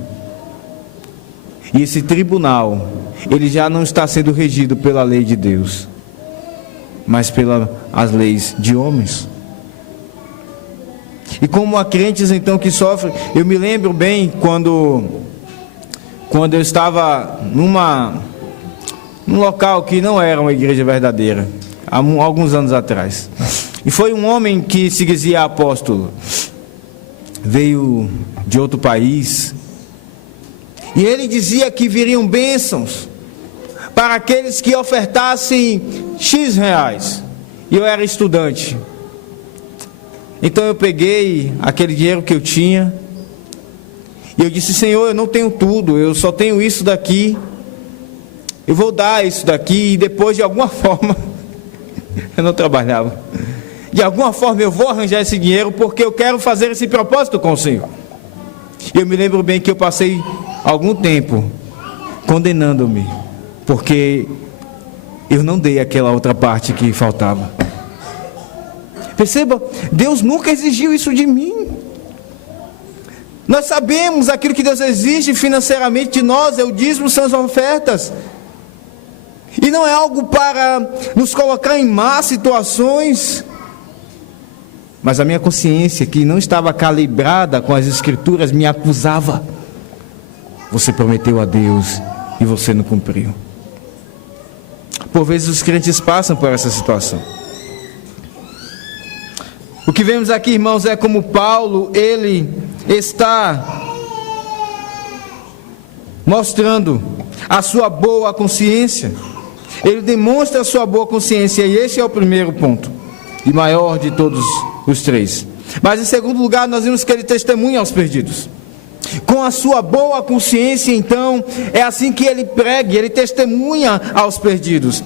E esse tribunal, ele já não está sendo regido pela lei de Deus, mas pelas leis de homens. E como há crentes então que sofrem, eu me lembro bem quando eu estava num local que não era uma igreja verdadeira, há alguns anos atrás. E foi um homem que se dizia apóstolo, veio de outro país, e ele dizia que viriam bênçãos para aqueles que ofertassem X reais. E eu era estudante. Então eu peguei aquele dinheiro que eu tinha, e eu disse: Senhor, eu não tenho tudo, eu só tenho isso daqui, eu vou dar isso daqui, e depois de alguma forma, eu não trabalhava, de alguma forma eu vou arranjar esse dinheiro, porque eu quero fazer esse propósito com o Senhor. E eu me lembro bem que eu passei algum tempo condenando-me, porque eu não dei aquela outra parte que faltava. Perceba, Deus nunca exigiu isso de mim. Nós sabemos aquilo que Deus exige financeiramente de nós, é o dízimo, são as ofertas. E não é algo para nos colocar em más situações. Mas a minha consciência, que não estava calibrada com as Escrituras, me acusava. Você prometeu a Deus e você não cumpriu. Por vezes os crentes passam por essa situação. O que vemos aqui, irmãos, é como Paulo, ele está mostrando a sua boa consciência. Ele demonstra a sua boa consciência, e esse é o primeiro ponto, e maior de todos os três. Mas em segundo lugar, nós vimos que ele testemunha aos perdidos. Com a sua boa consciência, então, é assim que ele prega, ele testemunha aos perdidos.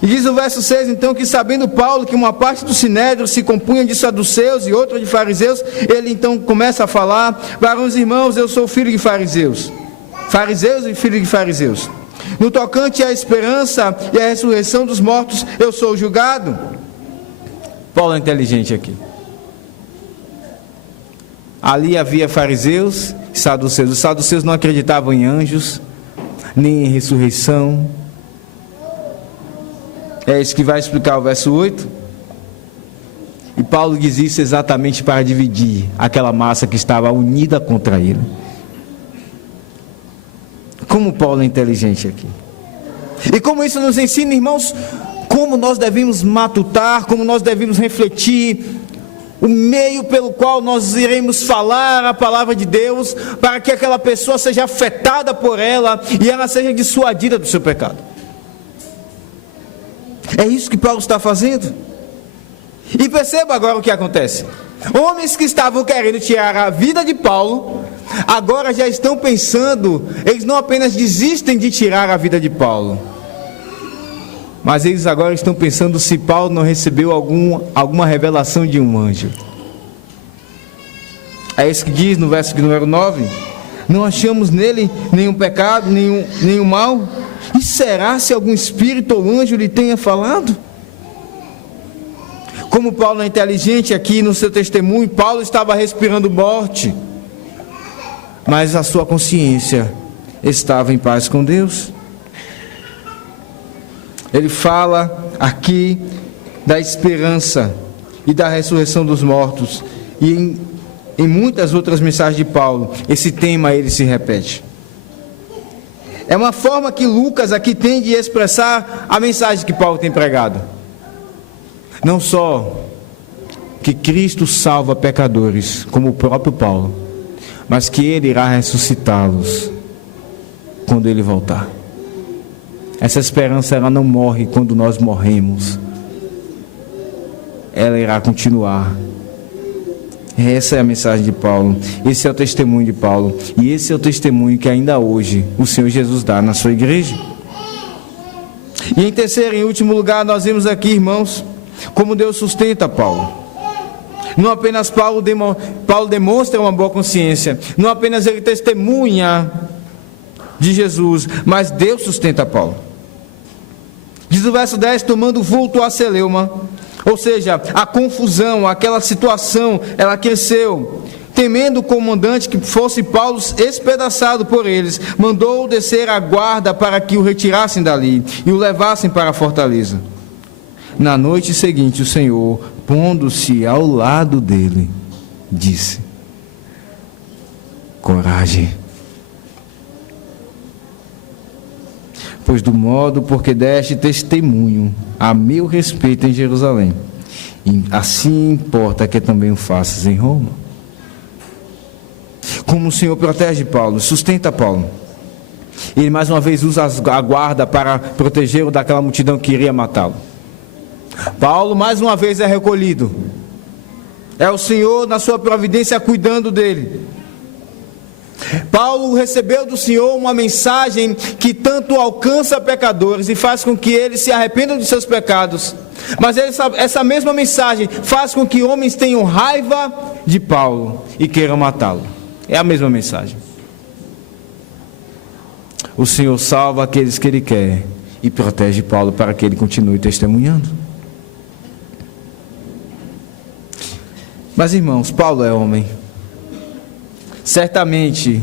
E diz o verso 6, então, que sabendo Paulo que uma parte do sinédrio se compunha de saduceus e outra de fariseus, ele então começa a falar: para os irmãos, eu sou filho de fariseus e filho de fariseus. No tocante à esperança e à ressurreição dos mortos, eu sou julgado. Paulo é inteligente aqui. Ali havia fariseus e saduceus. Os saduceus não acreditavam em anjos, nem em ressurreição. É isso que vai explicar o verso 8. E Paulo diz isso exatamente para dividir aquela massa que estava unida contra ele. Como Paulo é inteligente aqui. E como isso nos ensina, irmãos, como nós devemos matutar, como nós devemos refletir o meio pelo qual nós iremos falar a palavra de Deus, para que aquela pessoa seja afetada por ela e ela seja dissuadida do seu pecado. É isso que Paulo está fazendo. E perceba agora o que acontece. Homens que estavam querendo tirar a vida de Paulo, agora já estão pensando, eles não apenas desistem de tirar a vida de Paulo, mas eles agora estão pensando se Paulo não recebeu alguma revelação de um anjo. É isso que diz no verso número 9: não achamos nele nenhum pecado, nenhum mal. E será se algum espírito ou anjo lhe tenha falado? Como Paulo é inteligente aqui no seu testemunho, Paulo estava respirando morte, mas a sua consciência estava em paz com Deus. Ele fala aqui da esperança e da ressurreição dos mortos, e em muitas outras mensagens de Paulo, esse tema ele se repete. É uma forma que Lucas aqui tem de expressar a mensagem que Paulo tem pregado. Não só que Cristo salva pecadores, como o próprio Paulo, mas que Ele irá ressuscitá-los quando Ele voltar. Essa esperança, ela não morre quando nós morremos. Ela irá continuar Essa é a mensagem de Paulo, esse é o testemunho de Paulo, e esse é o testemunho que ainda hoje o Senhor Jesus dá na sua igreja. E em terceiro e último lugar, nós vemos aqui, irmãos, como Deus sustenta Paulo. Não apenas Paulo demonstra uma boa consciência, não apenas ele testemunha de Jesus, mas Deus sustenta Paulo. Diz o verso 10, tomando vulto a celeuma, ou seja, a confusão, aquela situação, ela cresceu. Temendo o comandante que fosse Paulo espedaçado por eles, mandou descer a guarda para que o retirassem dali e o levassem para a fortaleza. Na noite seguinte, o Senhor, pondo-se ao lado dele, disse: coragem, pois do modo porque deste testemunho a meu respeito em Jerusalém, e assim importa que também o faças em Roma. Como o Senhor protege Paulo, sustenta Paulo. Ele mais uma vez usa a guarda para protegê-lo daquela multidão que iria matá-lo. Paulo mais uma vez é recolhido. É o Senhor na sua providência cuidando dele. Paulo recebeu do Senhor uma mensagem que tanto alcança pecadores e faz com que eles se arrependam de seus pecados. Mas essa mesma mensagem faz com que homens tenham raiva de Paulo e queiram matá-lo. É a mesma mensagem. O Senhor salva aqueles que Ele quer e protege Paulo para que ele continue testemunhando. Mas irmãos, Paulo é homem. Certamente,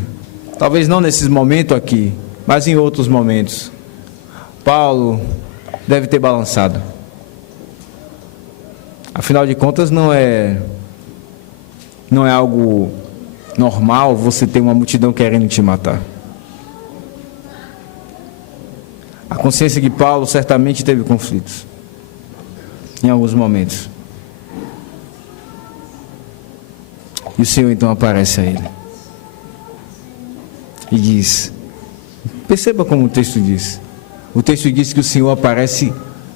talvez não nesses momentos aqui, mas em outros momentos, Paulo deve ter balançado. Afinal de contas, não é algo normal você ter uma multidão querendo te matar. A consciência de Paulo certamente teve conflitos em alguns momentos. E o Senhor então aparece a ele e diz, perceba como o texto diz. O texto diz que o Senhor aparece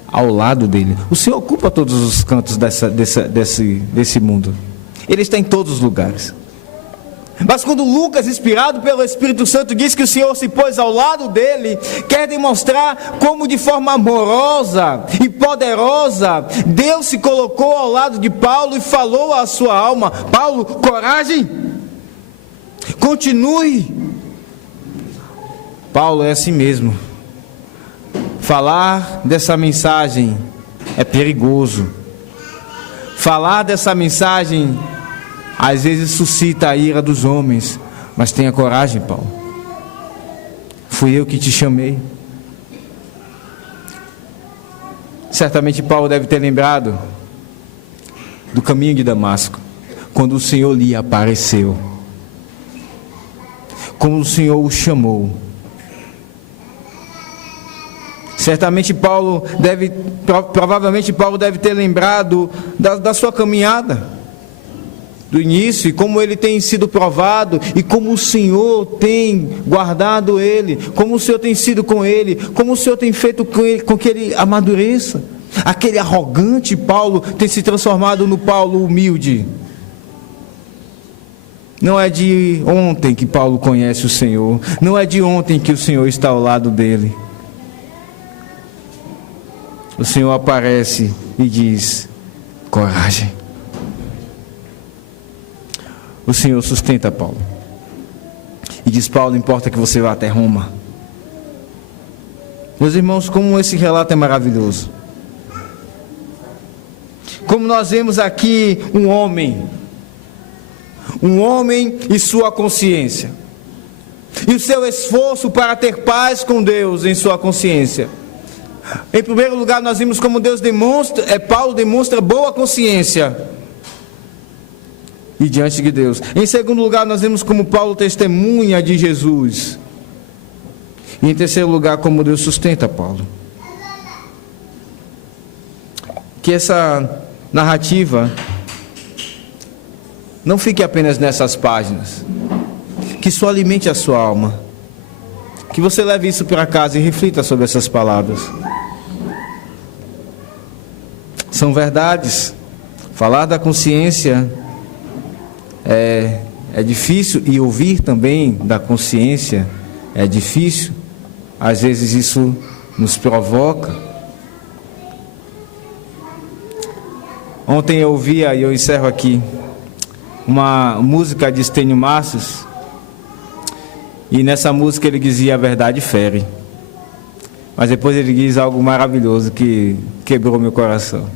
ao lado dele. O Senhor ocupa todos os cantos desse mundo. Ele está em todos os lugares. Mas quando Lucas, inspirado pelo Espírito Santo, diz que o Senhor se pôs ao lado dele, quer demonstrar como de forma amorosa e poderosa Deus se colocou ao lado de Paulo e falou à sua alma: Paulo, coragem, continue. Paulo é assim mesmo. Falar dessa mensagem é perigoso. Falar dessa mensagem às vezes suscita a ira dos homens, mas tenha coragem, Paulo. Fui eu que te chamei. Certamente Paulo deve ter lembrado do caminho de Damasco, quando o Senhor lhe apareceu, como o Senhor o chamou. Certamente provavelmente Paulo deve ter lembrado da sua caminhada, do início, e como ele tem sido provado, e como o Senhor tem guardado ele, como o Senhor tem sido com ele, como o Senhor tem feito com que ele amadureça. Aquele arrogante Paulo tem se transformado no Paulo humilde. Não é de ontem que Paulo conhece o Senhor, não é de ontem que o Senhor está ao lado dele. O Senhor aparece e diz: coragem. O Senhor sustenta Paulo e diz: Paulo, importa que você vá até Roma. Meus irmãos, como esse relato é maravilhoso. Como nós vemos aqui um homem e sua consciência, e o seu esforço para ter paz com Deus em sua consciência. Em primeiro lugar, nós vimos como Paulo demonstra boa consciência e diante de Deus. Em segundo lugar, nós vemos como Paulo testemunha de Jesus. E em terceiro lugar, como Deus sustenta Paulo. Que essa narrativa não fique apenas nessas páginas, que isso alimente a sua alma, que você leve isso para casa e reflita sobre essas palavras. São verdades. Falar da consciência é difícil, e ouvir também da consciência é difícil. Às vezes isso nos provoca. Ontem eu ouvia, e eu encerro aqui, uma música de Estênio Massos, e nessa música ele dizia: a verdade fere. Mas depois ele diz algo maravilhoso que quebrou meu coração.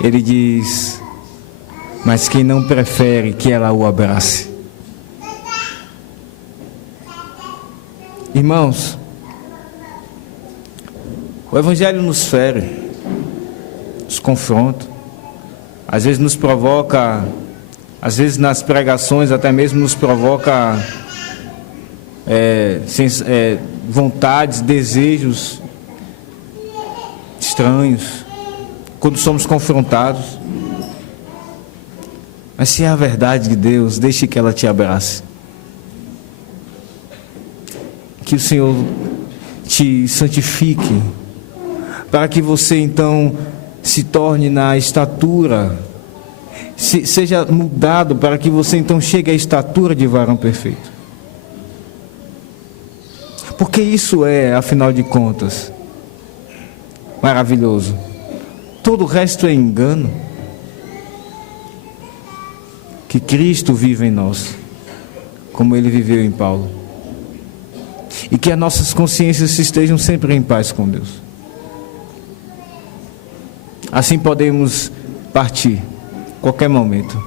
Ele diz: mas quem não prefere que ela o abrace? Irmãos, o Evangelho nos fere, nos confronta, às vezes nos provoca, às vezes nas pregações até mesmo nos provoca vontades, desejos estranhos, quando somos confrontados. Mas se é a verdade de Deus, deixe que ela te abrace. Que o Senhor te santifique, para que você então se torne na estatura, seja mudado, para que você então chegue à estatura de varão perfeito. Porque isso é, afinal de contas, maravilhoso. Todo o resto é engano. Que Cristo vive em nós, como Ele viveu em Paulo. E que as nossas consciências estejam sempre em paz com Deus. Assim podemos partir, qualquer momento,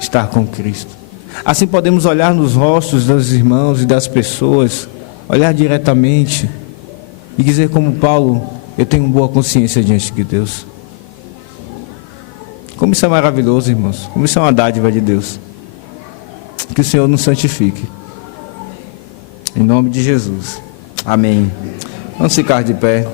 estar com Cristo. Assim podemos olhar nos rostos dos irmãos e das pessoas, olhar diretamente e dizer como Paulo: eu tenho boa consciência diante de Deus. Como isso é maravilhoso, irmãos. Como isso é uma dádiva de Deus. Que o Senhor nos santifique. Em nome de Jesus. Amém. Vamos ficar de pé.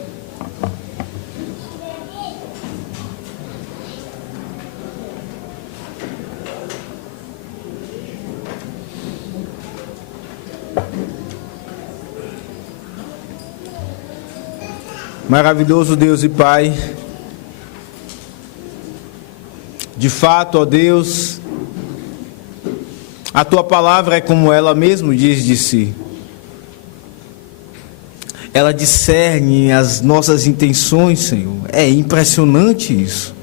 Maravilhoso Deus e Pai, de fato, ó Deus, a Tua palavra é como ela mesmo diz de si. Ela discerne as nossas intenções, Senhor. É impressionante isso.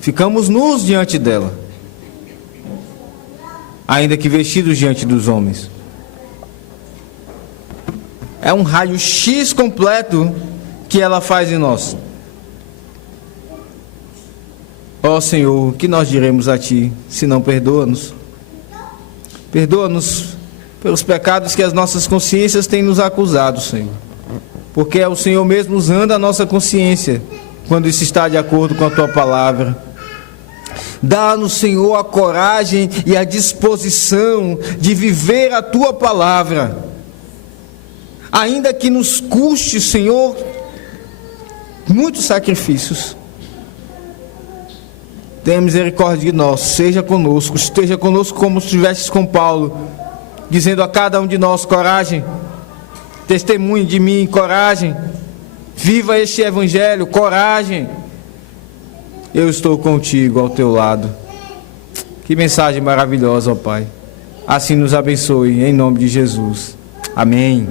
Ficamos nus diante dela, ainda que vestidos diante dos homens. É um raio-x completo que ela faz em nós. Ó Senhor, que nós diremos a Ti, se não perdoa-nos? Perdoa-nos pelos pecados que as nossas consciências têm nos acusado, Senhor. Porque é o Senhor mesmo usando a nossa consciência, quando isso está de acordo com a Tua palavra. Dá-nos, Senhor, a coragem e a disposição de viver a Tua palavra. Ainda que nos custe, Senhor, muitos sacrifícios. Tenha misericórdia de nós, seja conosco, esteja conosco como se estivesses com Paulo, dizendo a cada um de nós: coragem, testemunhe de mim, coragem, viva este Evangelho, coragem, eu estou contigo, ao teu lado. Que mensagem maravilhosa, ó Pai. Assim nos abençoe, em nome de Jesus. Amém.